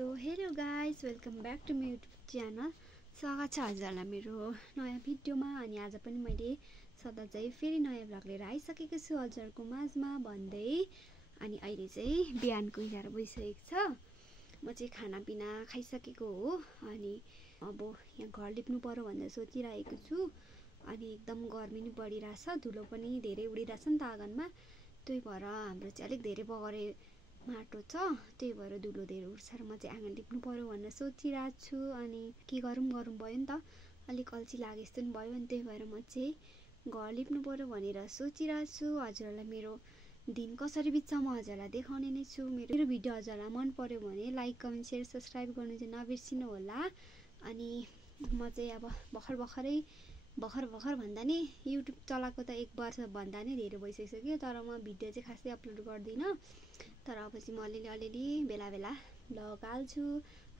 So hello guys welcome back to my YouTube channel. स्वागत छ हजुरहरूलाई मेरो नयाँ भिडियोमा। अनि आज पनि मैले सदा चाहिँ फेरि नयाँ भ्लग लिएर आइसकेको छु हजुरहरूको माझमा भन्दै। अनि अहिले चाहिँ बिहानको 11 बजिसकेको छ। म चाहिँ खानापिना खाइसकेको हो। अनि अब यहाँ घर लिप्नु पर्यो भनेर सोचिरहेको छु। अनि एकदम गर्मी पनि बढिरहेछ, धुलो पनि धेरै उडिरहेछ नि त आँगनमा। त्यही भएर हाम्रो चाहिँ अलिक धेरै बगरे माटो छ, त्यही भएर धुलो धेरै उड्छ र म चाहिँ आँगन लिप्नु पर्यो भनेर सोचिरहेको छु। अनि के गरौँ भयो नि त, अलिक अल्छी लागे जस्तो पनि भयो। अनि त्यही भएर म चाहिँ घर लिप्नु पर्यो भनेर सोचिरहेको छु। हजुरहरूलाई मेरो दिन कसरी बित्छ म हजुरहरूलाई देखाउने नै छु। मेरो भिडियो हजुरलाई मन पर्यो भने लाइक कमेन्ट सेयर सब्सक्राइब गर्नु चाहिँ नबिर्सिनु होला। अनि म चाहिँ अब भर्खर भन्दा नि युट्युब चलाएको त 1 वर्ष भन्दा नि धेरै भइसक्यो, तर म भिडियो चाहिँ खासै अपलोड गर्दिनँ। तर अब चाहिँ म अलिअलि बेला भ्लग हाल्छु।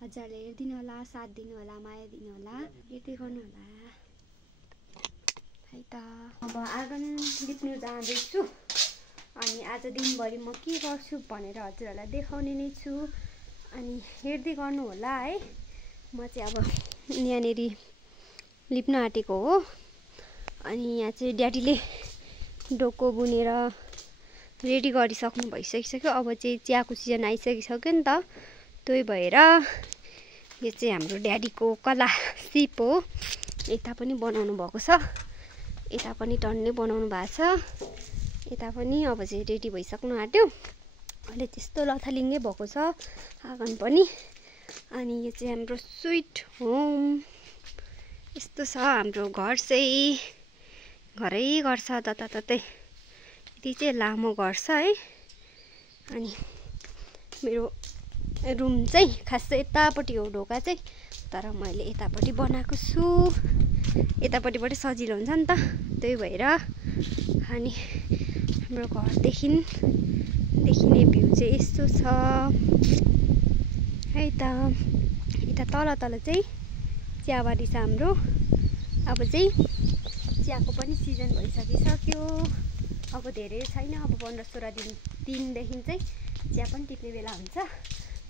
हजुरले हेरिदिनु होला, साथ दिनु होला, माया दिनु होला, यति गर्नु होला है त। अब आँगन लिप्नु जाँदैछु। अनि आज दिनभरि म के गर्छु भनेर हजुरहरूलाई देखाउने नै छु। अनि हेर्दै गर्नु होला है। म चाहिँ अब यहाँनेरि लिप्न आँटेको हो। अनि यहाँ चाहिँ ड्याडीले डोको बुनेर रेडी गरिसक्नु भइसकिसक्यो। अब चाहिँ चियाको सिजन आइसकिसक्यो नि त, त्यही भएर यो चाहिँ हाम्रो ड्याडीको कला सिप हो। यता पनि बनाउनु भएको छ, यता पनि टन्नै बनाउनु भएको छ, यता पनि अब चाहिँ रेडी भइसक्नु आँट्यो। अहिले त्यस्तो लथालिङ्गै भएको छ आँगन पनि। अनि यो चाहिँ हाम्रो स्विट होम यस्तो छ हाम्रो घर चाहिँ। घर छ ततै, यति चाहिँ लामो घर छ है। अनि मेरो रुम चाहिँ खासै यतापट्टि हो ढोका चाहिँ, तर मैले यतापट्टि बनाएको छु। यतापट्टिबाट सजिलो हुन्छ नि त, त्यही भएर। अनि हाम्रो घरदेखि देखिने भ्यू चाहिँ यस्तो छ है त। यता तल चाहिँ चियाबारी छ हाम्रो। अब चाहिँ चियाको पनि सिजन भइसकिसक्यो। अब धेरै छैन, अब 15-16 दिनदेखि चाहिँ चिया पनि टिप्ने बेला हुन्छ।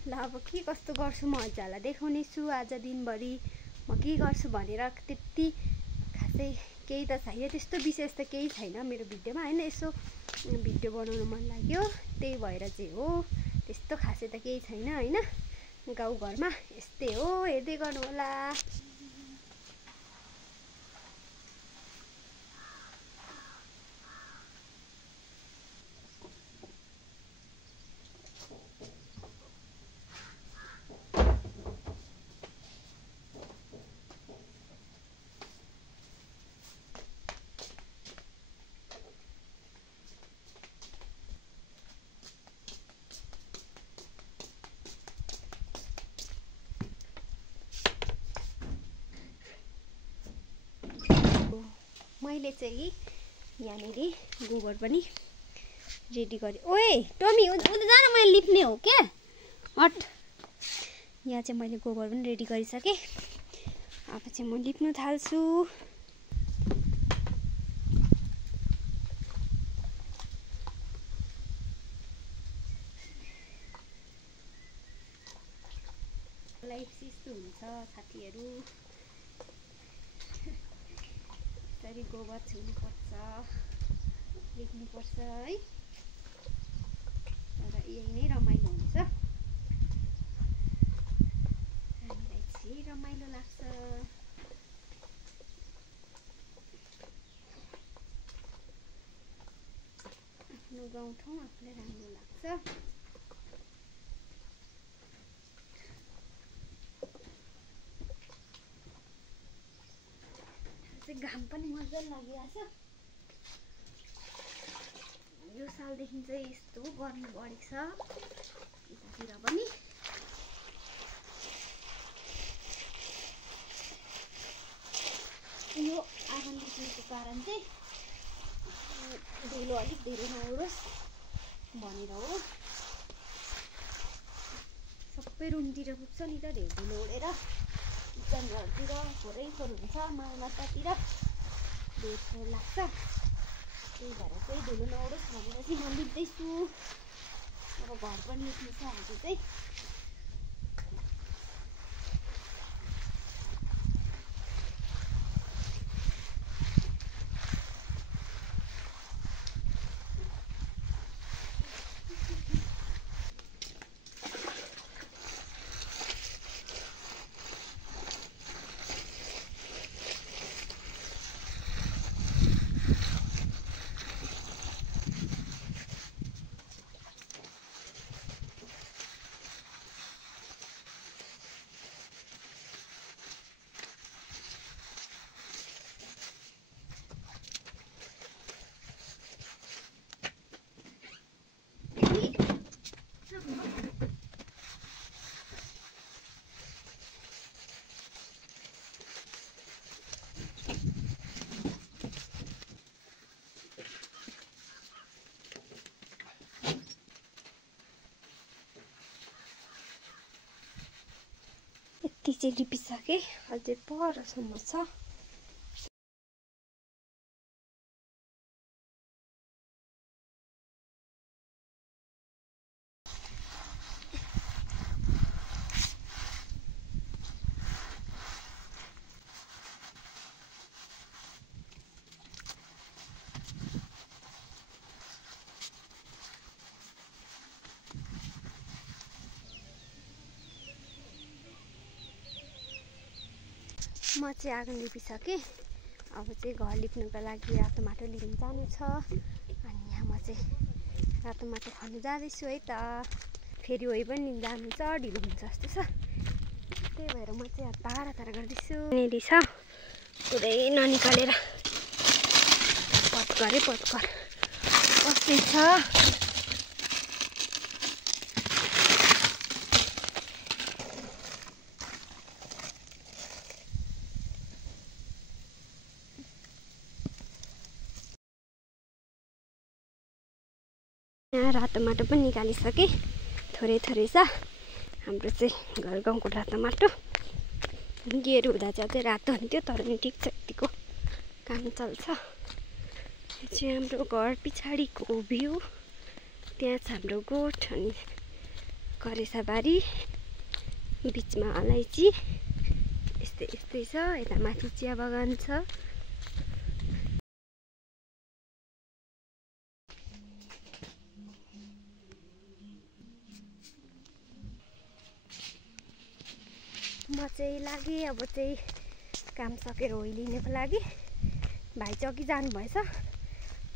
ल अब के कस्तो गर्छु म हजुरहरूलाई देखाउने छु। आज दिनभरि म के गर्छु भनेर त्यति खासै केही त छैन, त्यस्तो विशेष त केही छैन मेरो भिडियोमा होइन। यसो भिडियो बनाउनु मन लाग्यो त्यही भएर चाहिँ हो, त्यस्तो खासै त केही छैन होइन। गाउँघरमा यस्तै हो, हेर्दै गर्नु होला। मैले चाहिँ यहाँनेरि गोबर पनि रेडी गरेँ। ओए टमी उता जान, मैले लिप्ने हो क्या, हट। यहाँ चाहिँ मैले गोबर पनि रेडी गरिसकेँ। अब चाहिँ म लिप्नु थाल्छु। लाइफ यस्तो हुन्छ साथीहरू, यसरी गोबर छुनुपर्छ, लेख्नुपर्छ है। तर यही नै रमाइलो हुन्छ, हामीलाई चाहिँ रमाइलो लाग्छ। आफ्नो गाउँठाउँ आफूलाई राम्रो लाग्छ। घाम पनि मजाले लागिरहेछ। यो सालदेखि चाहिँ यस्तो गर्मी बढेको छ यतातिर पनि। यो आँगन लिप्नुको कारण चाहिँ धुलो अलिक धेरै नउडोस् भनेर हो। सबै रुमतिर पुग्छ नि त धेरै धुलो उडेर, किचनहरूतिर फोहोर हुन्छ, मालमत्तातिर धेरै फोहोर लाग्छ। त्यही भएर चाहिँ धुलो नउडोस् भनेर चाहिँ म लिप्दैछु। अब घर पनि लिप्नु छ आज चाहिँ। यति चाहिँ लिपिसकेँ, अझै परसम्म छ। म चाहिँ आँगन लिपिसकेँ। अब चाहिँ घर लिप्नुको लागि रातो माटो लिन जानु छ। अनि यहाँ म चाहिँ रातो माटो खन्नु जाँदैछु है त। फेरि होइ पनि लिन जानु छ, ढिलो हुन्छ जस्तो छ। त्यही भएर म चाहिँ तारा तारा गर्दैछु। यहाँनिर छ पुरै ननिकालेर पटकरै पटकर कस्तै छ। यहाँ रातो माटो पनि निकालिसकेँ, थोरै थोरै छ। हाम्रो चाहिँ घर गाउँको रातो माटो गेरु हुँदा चाहिँ अझै रातो हुन्थ्यो, तर पनि ठिक छ, यतिको काम चल्छ। यो चाहिँ हाम्रो घर पछाडिको भ्यू। त्यहाँ छ हाम्रो गोठ अनि करेसाबारी, बिचमा अलैँची, यस्तै यस्तै छ। यता माथि चिया बगान छ। म चाहिँ लागेँ अब चाहिँ काम सकेर होइलिनको लागि। भाइ चाहिँ अघि जानुभएछ।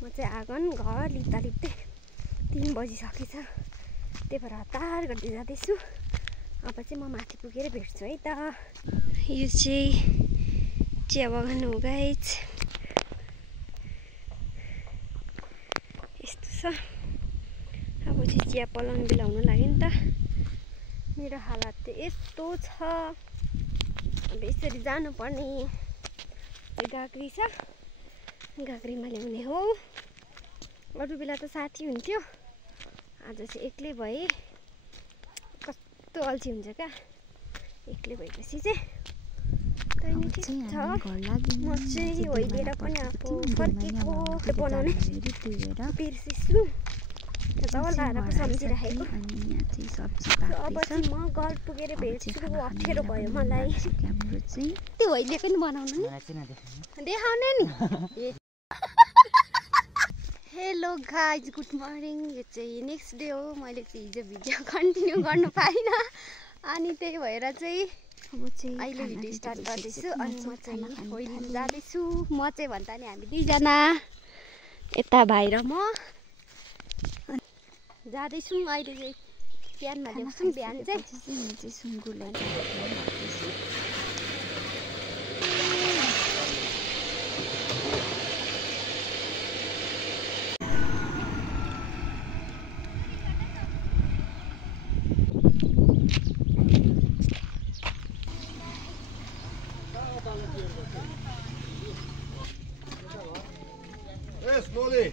म चाहिँ आँगन घर लिप्दा लिप्दै 3 बजिसकेछ। त्यही भएर हतार गर्दै जाँदैछु। अब चाहिँ म माथि पुगेर भेट्छु है त। यो चाहिँ चिया बगान हो गाइज, यस्तो छ। अब चाहिँ चिया पलाउनु बिलाउनु लाग्यो नि त। मेरो हालत चाहिँ यस्तो छ। अब यसरी जानुपर्ने। गाग्री छ, गाग्रीमा ल्याउने हो। अरू बेला त साथी हुन्थ्यो, आज चाहिँ एक्लै भएँ। कस्तो अल्छी हुन्छ क्या एक्लै भएपछि चाहिँ। तैँले ठिक छ। म चाहिँ होइलिएर पनि आफू फर्केको बनाउने बिर्सिछु। तब लाएर पो सम्झिराखेको। अब चाहिँ म घर पुगेर भेट्छु। अप्ठ्यारो भयो मलाई। त्यो होइलिएको नि बनाउनु नि, देखाउने नि। Hello guys, good morning. यो चाहिँ नेक्स्ट डे हो। मैले चाहिँ हिजो भिडियो कन्टिन्यू गर्नु पाइनँ, अनि त्यही भएर चाहिँ अहिले भिडियो स्टार्ट गर्दैछु। अनि म चाहिँ होइलिन जाँदैछु। म चाहिँ भन्दा नि हामी 2 जना, यता भाइ र म जाँदैछौँ। अहिले चाहिँ बिहानमा ल्याउँछौँ। बिहान चाहिँ सुँगुरलाई slowly.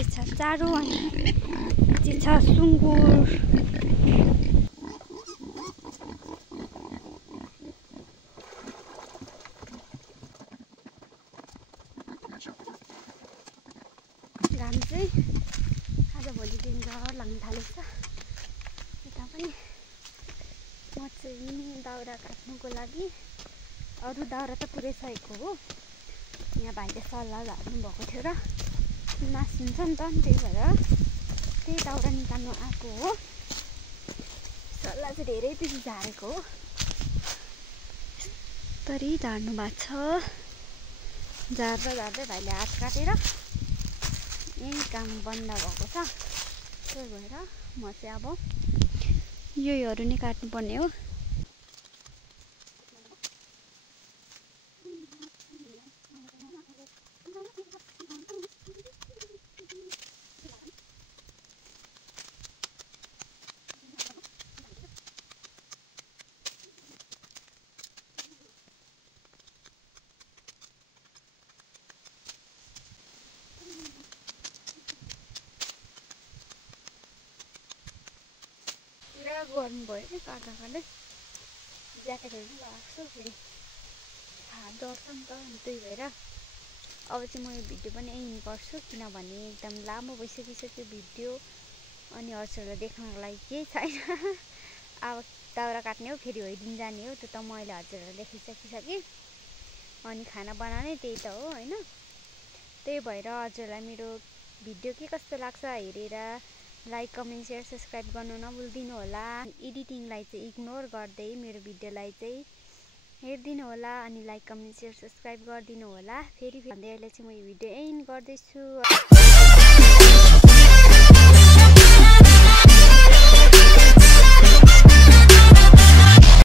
छ चारो अनि छ सुँगुर। घाम चाहिँ आज भोलि दिन डर लाग्न थालेको छ। यता पनि म चाहिँ दाउरा काट्नुको लागि, अरू दाउरा त पुरैसकेको हो। यहाँ भाइले सल्लाह हाल्नु भएको थियो र मास हुन्छ नि त, त्यही भएर त्यही दाउरा निकाल्नु आएको हो। डल्ला चाहिँ धेरै बेसी झारेको हो। तरी झार्नु भएको छ। झार्दा झार्दै भाइले हात काटेर यही काम बन्द भएको छ। त्यही भएर म चाहिँ अब योहरू नै काट्नुपर्ने हो। गर्नुभयो नि काट्दा काट्दै ज्याकेटहरू पनि लगाएको छु। फेरि हात डढ्छ नि त, त्यही भएर अब चाहिँ म यो भिडियो पनि एन्ड गर्छु, किनभने एकदम लामो भइसकिसक्यो भिडियो। अनि हजुरहरूलाई देख्नको लागि केही छैन। अब दाउरा काट्ने हो, फेरि होइदिन जाने हो, त्यो त मैले हजुरहरूलाई देखिसकिसकेँ। अनि खाना बनाउने त्यही त हो होइन। त्यही भएर हजुरलाई मेरो भिडियो के कस्तो लाग्छ हेरेर लाइक कमेन्ट सेयर सब्सक्राइब गर्नु नभुलिदिनु होला। एडिटिङलाई चाहिँ इग्नोर गर्दै मेरो भिडियोलाई चाहिँ हेरिदिनु होला अनि लाइक कमेन्ट सेयर सब्सक्राइब गरिदिनु होला। फेरि भन्दै अहिले चाहिँ म यो भिडियो एन्ड गर्दैछु।